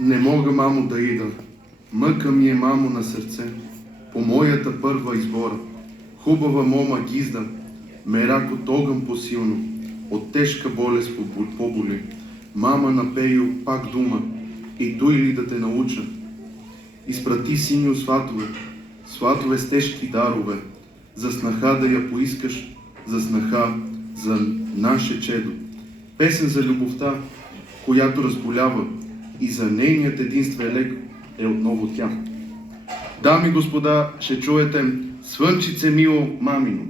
Не мога, мамо, да ида. Мъка ми е, мамо, на сърце. По моята първа избора. Хубава мома гизда. Ме рак от огън посилно. От тежка болест поболи. Мама на Пейо пак дума. И той ли да те науча? Изпрати синьо сватове. Сватове с тежки дарове. За снаха да я поискаш. За снаха, за наше чедо. Песен за любовта, която разболява. И за нейният единствен лек е отново тя. Дами и господа, ще чуете Слънчице мило мамино.